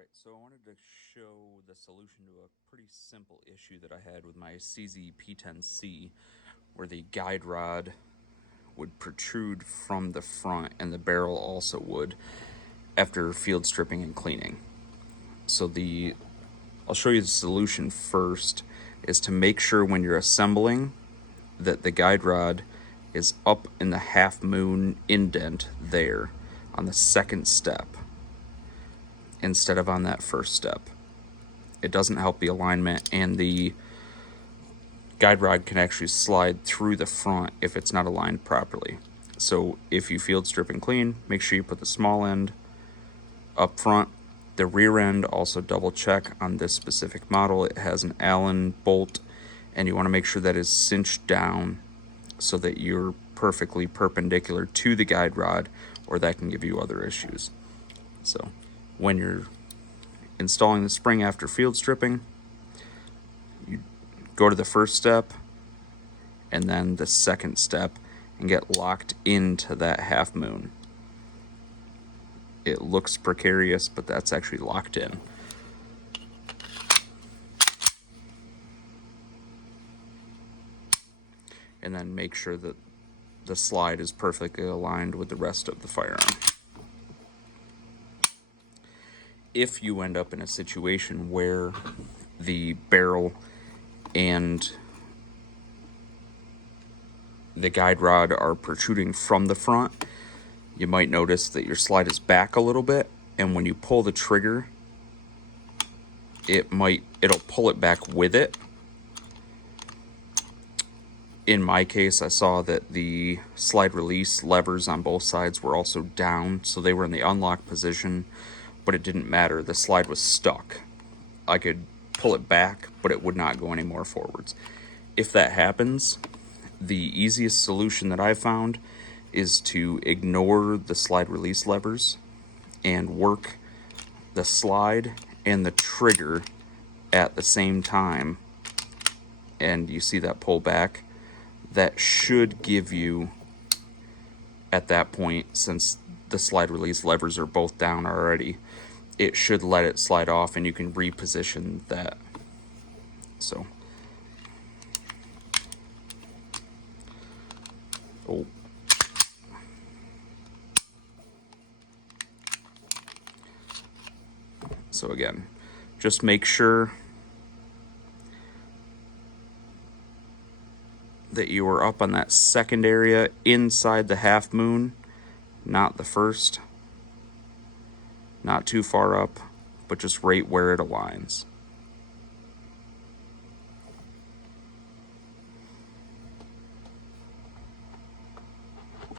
Alright, so I wanted to show the solution to a pretty simple issue that I had with my CZ P10C, where the guide rod would protrude from the front and the barrel also would after field stripping and cleaning. So I'll show you the solution first, is to make sure when you're assembling that the guide rod is up in the half moon indent there on the second step instead of on that first step. It doesn't help the alignment, and the guide rod can actually slide through the front if it's not aligned properly. So if you field strip and clean, make sure you put the small end up front. The rear end, also double check on this specific model. It has an Allen bolt, and you want to make sure that is cinched down so that you're perfectly perpendicular to the guide rod, or that can give you other issues. So when you're installing the spring after field stripping, you go to the first step and then the second step and get locked into that half moon. It looks precarious, but that's actually locked in. And then make sure that the slide is perfectly aligned with the rest of the firearm. If you end up in a situation where the barrel and the guide rod are protruding from the front, you might notice that your slide is back a little bit, and when you pull the trigger, it'll pull it back with it. In my case, I saw that the slide release levers on both sides were also down, so they were in the unlock position, but it didn't matter. The slide was stuck. I could pull it back, but it would not go any more forwards. If that happens, the easiest solution that I've found is to ignore the slide release levers and work the slide and the trigger at the same time. And you see that pull back? That should give you, at that point, since the slide release levers are both down already, it should let it slide off and you can reposition that. So, So again, just make sure that you are up on that second area inside the half moon, not the first. Not too far up, but just right where it aligns.